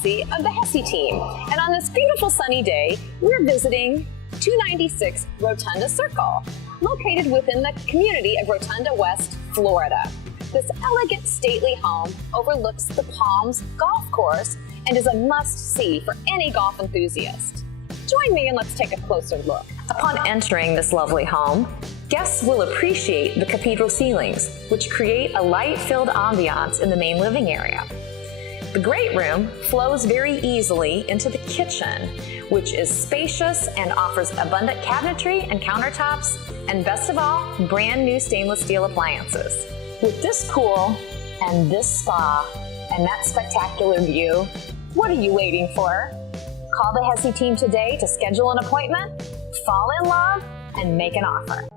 Hesse of the Hesse team, and on this beautiful sunny day, we're visiting 296 Rotonda Circle, located within the community of Rotonda, West Florida. This elegant, stately home overlooks the Palms golf course and is a must-see for any golf enthusiast. Join me and let's take a closer look. Upon entering this lovely home, guests will appreciate the cathedral ceilings, which create a light-filled ambiance in the main living area. The great room flows very easily into the kitchen, which is spacious and offers abundant cabinetry and countertops, and best of all, brand new stainless steel appliances. With this pool and this spa and that spectacular view, what are you waiting for? Call the Hesse team today to schedule an appointment, fall in love, and make an offer.